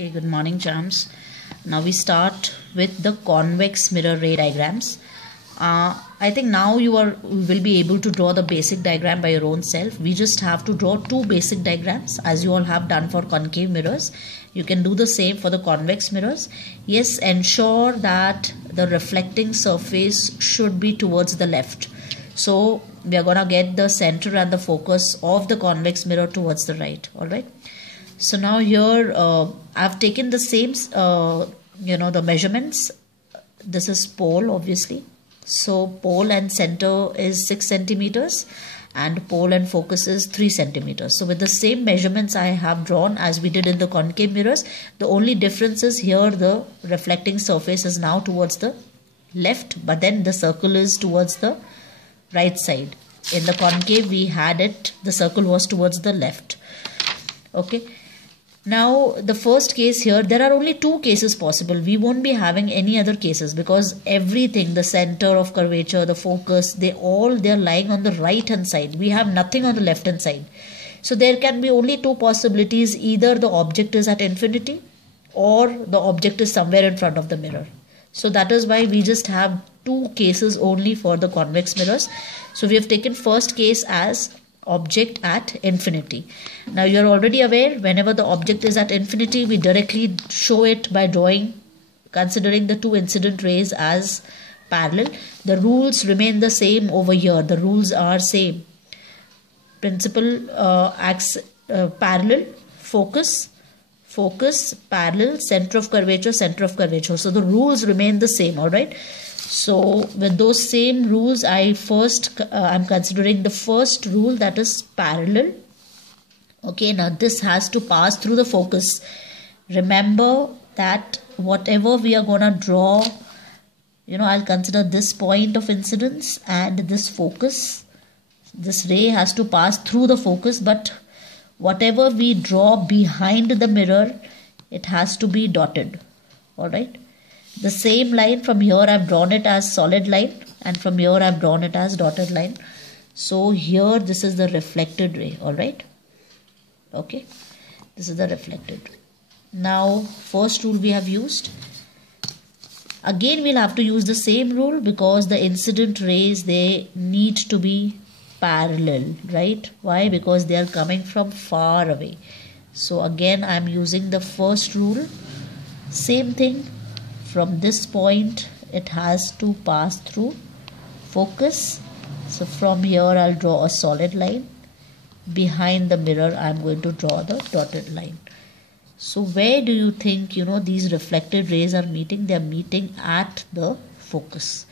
Okay, good morning, champs. Now we start with the convex mirror ray diagrams. I think now you will be able to draw the basic diagram by your own self. We just have to draw two basic diagrams as you all have done for concave mirrors. You can do the same for the convex mirrors. Yes, ensure that the reflecting surface should be towards the left. So we are gonna get the center and the focus of the convex mirror towards the right. All right. So now here I've taken the same, the measurements. This is pole, obviously. So pole and center is 6 centimeters and pole and focus is 3 centimeters. So with the same measurements I have drawn as we did in the concave mirrors, the only difference is here the reflecting surface is now towards the left, but then the circle is towards the right side. In the concave we had it, the circle was towards the left. Okay. Now the first case here, there are only two cases possible. We won't be having any other cases because everything, the center of curvature, the focus, they're lying on the right hand side. We have nothing on the left hand side. So there can be only two possibilities. Either the object is at infinity or the object is somewhere in front of the mirror. So that is why we just have two cases only for the convex mirrors. So we have taken first case as object at infinity. Now you are already aware, whenever the object is at infinity, we directly show it by drawing, considering the two incident rays as parallel. The rules remain the same over here. The rules are same. Principal, parallel, focus, parallel, center of curvature, center of curvature. So the rules remain the same. All right. So with those same rules, I'm considering the first rule, that is parallel. Okay, now this has to pass through the focus. Remember that whatever we are going to draw, I'll consider this point of incidence and this focus. This ray has to pass through the focus, but whatever we draw behind the mirror, it has to be dotted. All right. The same line from here I've drawn it as solid line and from here I've drawn it as dotted line. So here this is the reflected ray. All right. Okay. This is the reflected ray. Now first rule we have used. Again we'll have to use the same rule because the incident rays, they need to be parallel, right? Why? Because they are coming from far away. So again I'm using the first rule. Same thing. From this point, it has to pass through focus. So from here, I'll draw a solid line. Behind the mirror, I'm going to draw the dotted line. So where do you think, these reflected rays are meeting? They're meeting at the focus.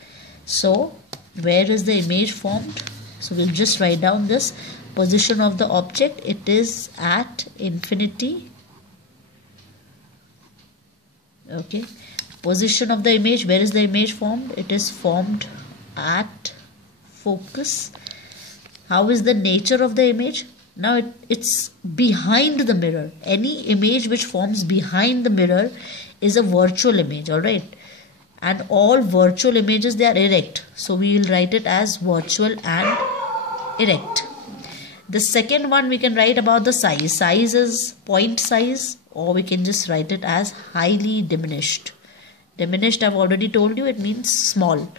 So where is the image formed? So we'll just write down this position of the object. It is at infinity. Okay. Position of the image, where is the image formed? It is formed at focus. How is the nature of the image? Now it's behind the mirror. Any image which forms behind the mirror is a virtual image, all right? And all virtual images, they are erect. So we will write it as virtual and erect. The second one we can write about the size. Size is point size, or we can just write it as highly diminished. Diminished, I've already told you, it means small.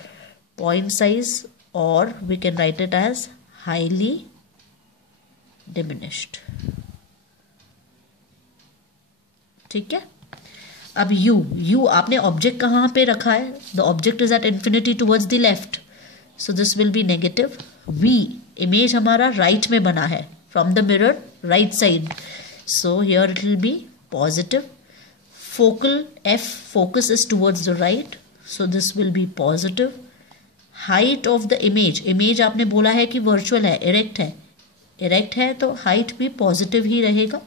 Point size, or we can write it as highly diminished. ठीक है? अब U आपने object कहाँ पे रखा है? The object is at infinity towards the left. So this will be negative. V, image हमारा right में बना है. From the mirror, right side. So here it will be positive. Focal, F, focus is towards the right. So this will be positive. Height of the image. Image आपने बोला है कि virtual है, erect है. Erect है तो height भी positive ही रहेगा.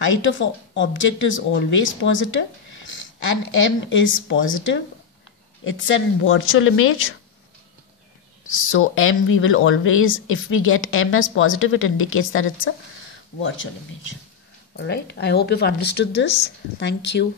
Height of object is always positive. And M is positive. It's a virtual image. So M we will always, if we get M as positive, it indicates that it's a virtual image. Alright, I hope you've understood this. Thank you.